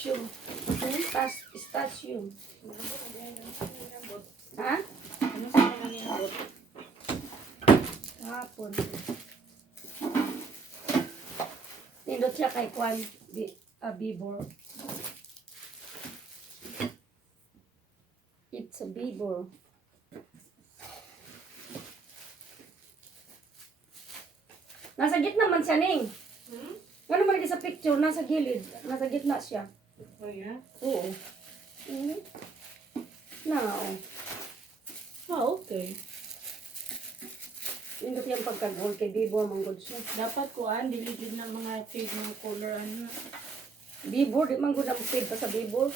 Shoe. Stasyo. Ha? Ano sa mga niabot? Hapon. Nindot siya kay Kwan. Bibor. It's a bibor. Nasa gitna man siya, Ning. Ano man sa picture? Nasa gilid. Nasa gitna siya. Oh, yeah? Oo. Now. Ah, okay. Nindot yung pagkagol kay bibor manggod siya. Dapat kuan, dili-dili na mga fade ng color, ano. Bibor, di man gud ang fade pa sa bibor.